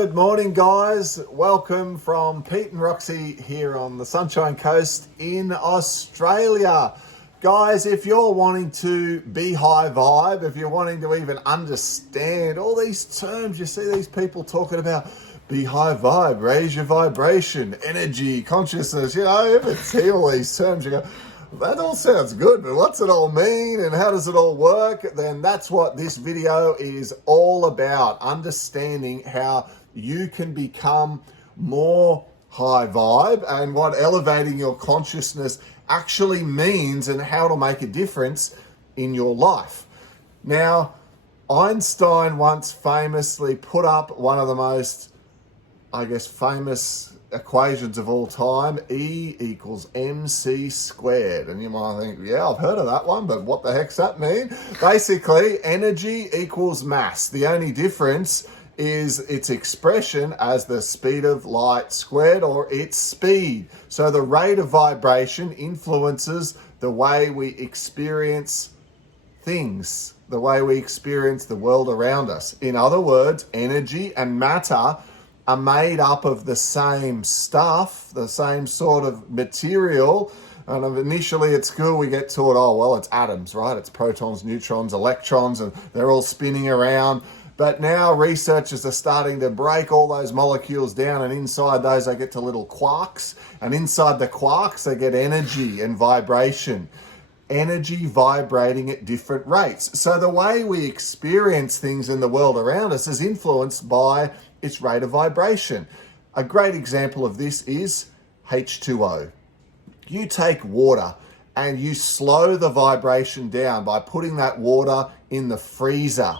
Good morning, guys. Welcome from Pete and Roxy here on the Sunshine Coast in Australia. Guys, if you're wanting to be high vibe, if you're wanting to even understand all these terms, you see these people talking about be high vibe, raise your vibration, energy, consciousness, you ever see all these terms, you go, that all sounds good, but what's it all mean and how does it all work? Then that's what this video is all about, understanding how you can become more high vibe and what elevating your consciousness actually means and how to make a difference in your life. Now, Einstein once famously put up one of the most, famous equations of all time, E equals MC squared. And you might think, yeah, I've heard of that one, but what the heck's that mean? Basically, energy equals mass. The only difference is its expression as the speed of light squared, or its speed. So the rate of vibration influences the way we experience things, the way we experience the world around us. In other words, energy and matter are made up of the same stuff, the same sort of material. And initially at school we get taught, oh, well, it's atoms, right? It's protons, neutrons, electrons, and they're all spinning around. But now researchers are starting to break all those molecules down, and inside those they get to little quarks. And inside the quarks they get energy and vibration. Energy vibrating at different rates. So the way we experience things in the world around us is influenced by its rate of vibration. A great example of this is H2O. You take water and you slow the vibration down by putting that water in the freezer.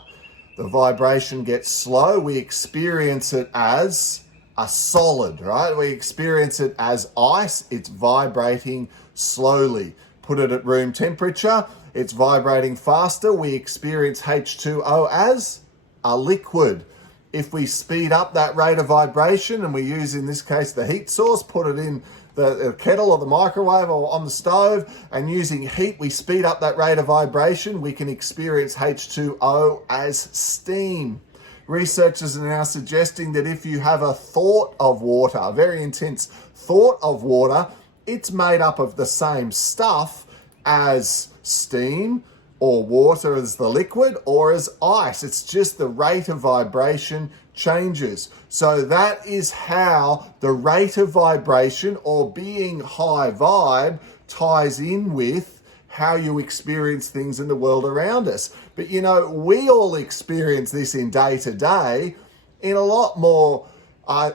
The vibration gets slow. We experience it as a solid, right? We experience it as ice. It's vibrating slowly. Put it at room temperature, it's vibrating faster. We experience H2O as a liquid. If we speed up that rate of vibration, and we use, in this case, the heat source, put it in the kettle or the microwave or on the stove, and using heat, we speed up that rate of vibration, we can experience H2O as steam. Researchers are now suggesting that if you have a thought of water, a very intense thought of water, it's made up of the same stuff as steam, or water as the liquid, or as ice. It's just the rate of vibration changes. So that is how the rate of vibration, or being high vibe, ties in with how you experience things in the world around us. But we all experience this in day to day in a lot more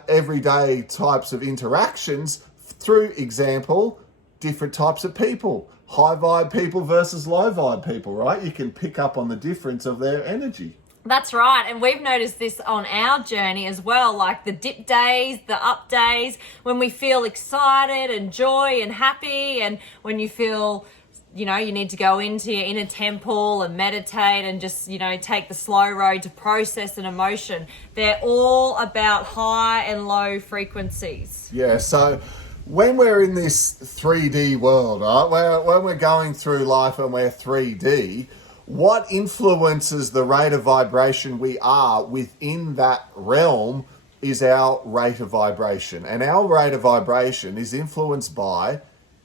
everyday types of interactions through example, different types of people. High vibe people versus low vibe people, right? You can pick up on the difference of their energy. That's right. And we've noticed this on our journey as well, like the dip days, the up days, when we feel excited and joy and happy, and when you feel, you need to go into your inner temple and meditate and just, take the slow road to process an emotion. They're all about high and low frequencies. Yeah, so when we're in this 3D world, right, when we're going through life and we're 3D, what influences the rate of vibration we are within that realm is our rate of vibration. And our rate of vibration is influenced by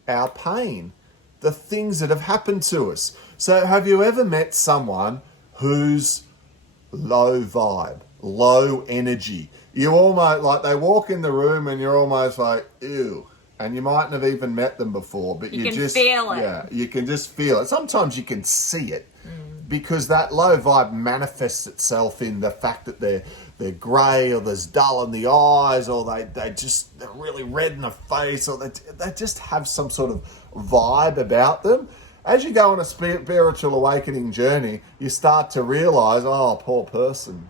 our pain, the things that have happened to us. So have you ever met someone who's low vibe, low energy? You almost, like, they walk in the room and you're almost like, ew. And you mightn't have even met them before, but you can just feel it. Yeah, you can just feel it. Sometimes you can see it because that low vibe manifests itself in the fact that they're grey, or there's dull in the eyes, or they're really red in the face, or they just have some sort of vibe about them. As you go on a spiritual awakening journey, you start to realise, oh, poor person,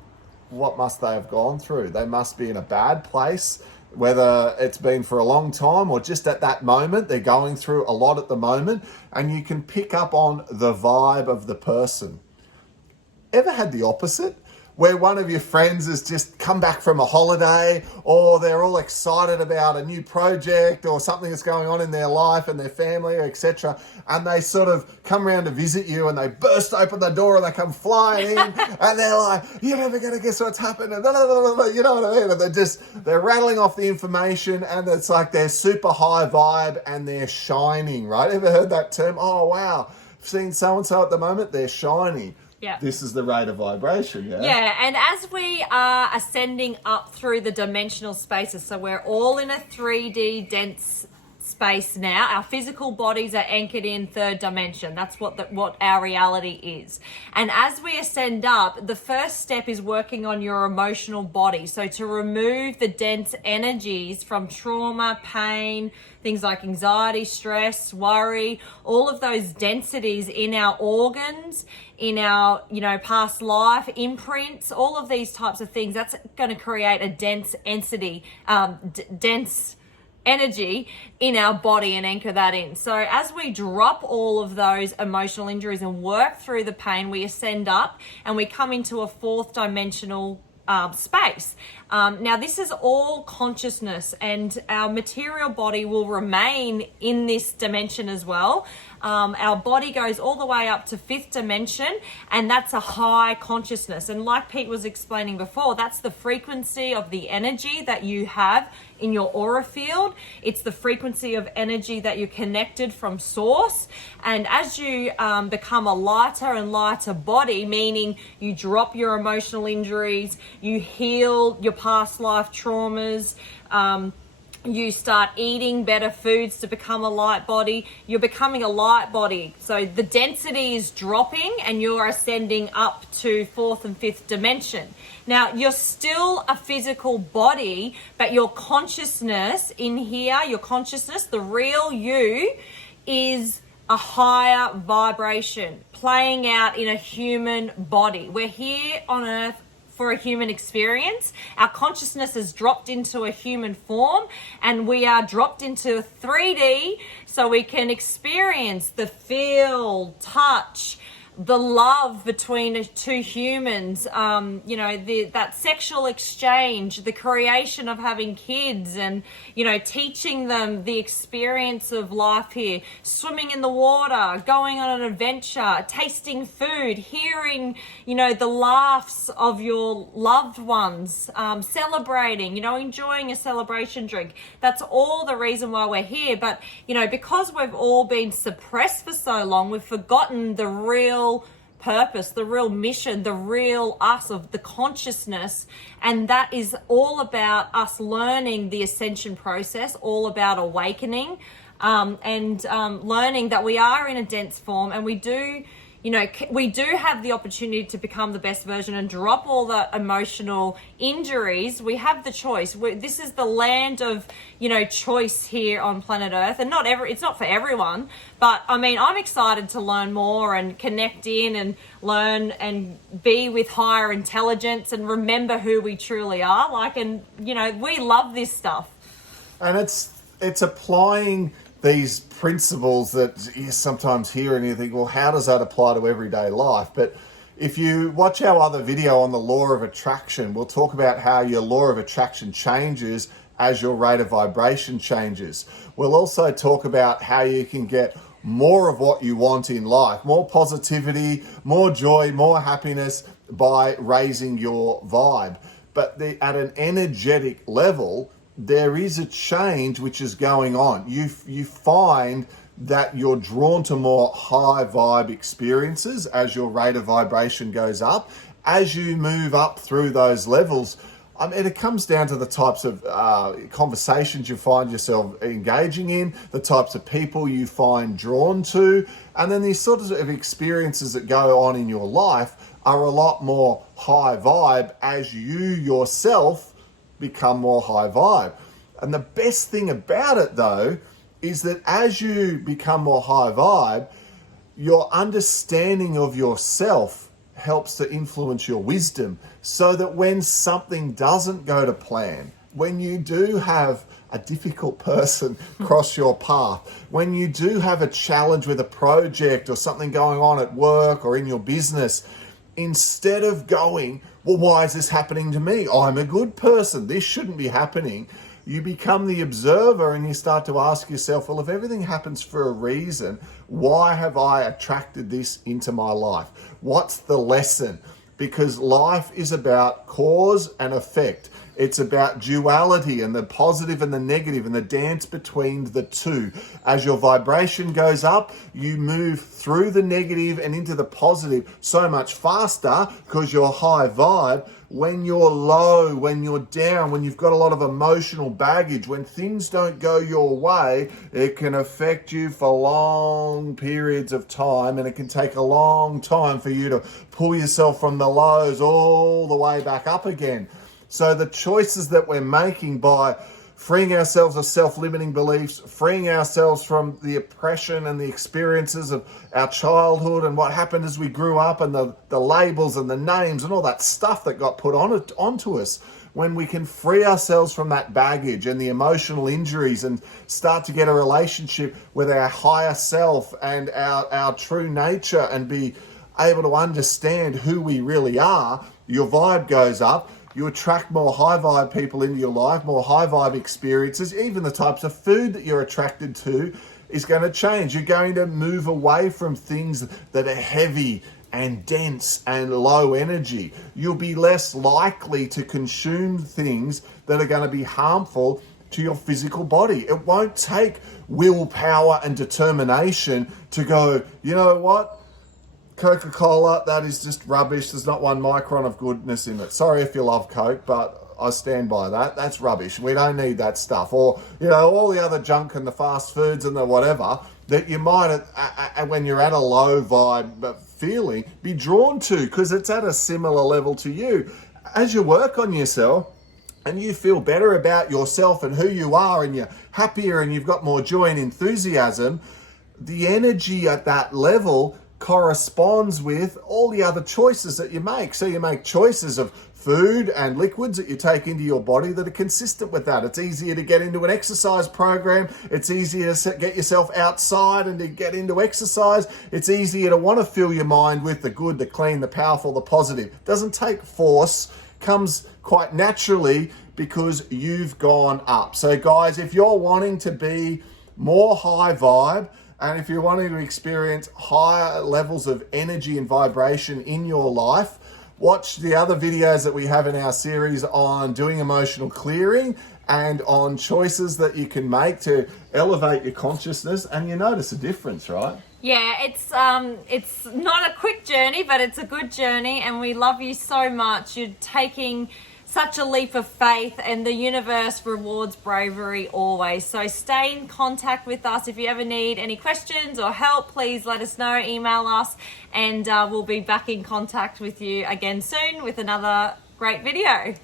what must they have gone through? They must be in a bad place. Whether it's been for a long time or just at that moment, they're going through a lot at the moment, and you can pick up on the vibe of the person. Ever had the opposite? where one of your friends has just come back from a holiday, or they're all excited about a new project or something that's going on in their life and their family, etc. And they sort of come around to visit you and they burst open the door and they come flying in and they're like, you're never going to guess what's happened. And you know what I mean? And they're rattling off the information and it's like they're super high vibe and they're shining, right? Ever heard that term? Oh, wow. I've seen so-and-so at the moment, they're shining. Yeah. This is the rate of vibration, yeah? Yeah, and as we are ascending up through the dimensional spaces, so we're all in a 3D dense space now. Our physical bodies are anchored in third dimension. That's what our reality is. And as we ascend up, the first step is working on your emotional body. So to remove the dense energies from trauma, pain, things like anxiety, stress, worry, all of those densities in our organs, in our, past life, imprints, all of these types of things, that's going to create a dense energy in our body and anchor that in. So as we drop all of those emotional injuries and work through the pain, we ascend up and we come into a fourth dimensional space. Now this is all consciousness, and our material body will remain in this dimension as well. Our body goes all the way up to fifth dimension, and that's a high consciousness. And like Pete was explaining before, that's the frequency of the energy that you have in your aura field. It's the frequency of energy that you're connected from source. And as you become a lighter and lighter body, meaning you drop your emotional injuries, you heal your past life traumas, you start eating better foods to become a light body, you're becoming a light body. So the density is dropping and you're ascending up to fourth and fifth dimension. Now, you're still a physical body, but your consciousness in here, your consciousness, the real you, is a higher vibration playing out in a human body. We're here on earth for a human experience. Our consciousness is dropped into a human form and we are dropped into 3D so we can experience the feel, touch, the love between two humans, that sexual exchange, the creation of having kids and, teaching them the experience of life here, swimming in the water, going on an adventure, tasting food, hearing, the laughs of your loved ones, celebrating, enjoying a celebration drink. That's all the reason why we're here. But, because we've all been suppressed for so long, we've forgotten the real purpose, the real mission, the real us of the consciousness. And that is all about us learning the ascension process, all about awakening, and learning that we are in a dense form and we do have the opportunity to become the best version and drop all the emotional injuries. We have the choice. This is the land of, choice here on planet Earth. And it's not for everyone, but I'm excited to learn more and connect in and learn and be with higher intelligence and remember who we truly are. We love this stuff. And it's applying these principles that you sometimes hear and you think, well, how does that apply to everyday life? But if you watch our other video on the law of attraction, we'll talk about how your law of attraction changes as your rate of vibration changes. We'll also talk about how you can get more of what you want in life, more positivity, more joy, more happiness by raising your vibe. But at an energetic level, there is a change which is going on. You find that you're drawn to more high vibe experiences as your rate of vibration goes up. As you move up through those levels, it comes down to the types of conversations you find yourself engaging in, the types of people you find drawn to, and then these sorts of experiences that go on in your life are a lot more high vibe as you yourself become more high vibe. And the best thing about it though is that as you become more high vibe, your understanding of yourself helps to influence your wisdom, so that when something doesn't go to plan, when you do have a difficult person cross your path, when you do have a challenge with a project or something going on at work or in your business, instead of going, well, why is this happening to me? I'm a good person. This shouldn't be happening. You become the observer and you start to ask yourself, well, if everything happens for a reason, why have I attracted this into my life? What's the lesson? Because life is about cause and effect. It's about duality and the positive and the negative and the dance between the two. As your vibration goes up, you move through the negative and into the positive so much faster because you're high vibe. When you're low, when you're down, when you've got a lot of emotional baggage, when things don't go your way, it can affect you for long periods of time, and it can take a long time for you to pull yourself from the lows all the way back up again. So the choices that we're making by freeing ourselves of self-limiting beliefs, freeing ourselves from the oppression and the experiences of our childhood and what happened as we grew up, and the labels and the names and all that stuff that got put onto us, when we can free ourselves from that baggage and the emotional injuries and start to get a relationship with our higher self and our true nature and be able to understand who we really are, your vibe goes up. You attract more high vibe people into your life, more high vibe experiences. Even the types of food that you're attracted to is going to change. You're going to move away from things that are heavy and dense and low energy. You'll be less likely to consume things that are going to be harmful to your physical body. It won't take willpower and determination to go, you know what? Coca-Cola, that is just rubbish. There's not one micron of goodness in it. Sorry if you love Coke, but I stand by that. That's rubbish. We don't need that stuff. Or, all the other junk and the fast foods and the whatever that you might, when you're at a low vibe feeling, be drawn to because it's at a similar level to you. As you work on yourself and you feel better about yourself and who you are, and you're happier and you've got more joy and enthusiasm, the energy at that level corresponds with all the other choices that you make. So you make choices of food and liquids that you take into your body that are consistent with that. It's easier to get into an exercise program. It's easier to get yourself outside and to get into exercise. It's easier to want to fill your mind with the good, the clean, the powerful, the positive. It doesn't take force, comes quite naturally because you've gone up. So guys, if you're wanting to be more high vibe, and if you're wanting to experience higher levels of energy and vibration in your life, watch the other videos that we have in our series on doing emotional clearing and on choices that you can make to elevate your consciousness, and you notice a difference, right? Yeah, it's not a quick journey, but it's a good journey, and we love you so much. You're taking such a leap of faith, and the universe rewards bravery always. So stay in contact with us. If you ever need any questions or help, please let us know, email us, and we'll be back in contact with you again soon with another great video.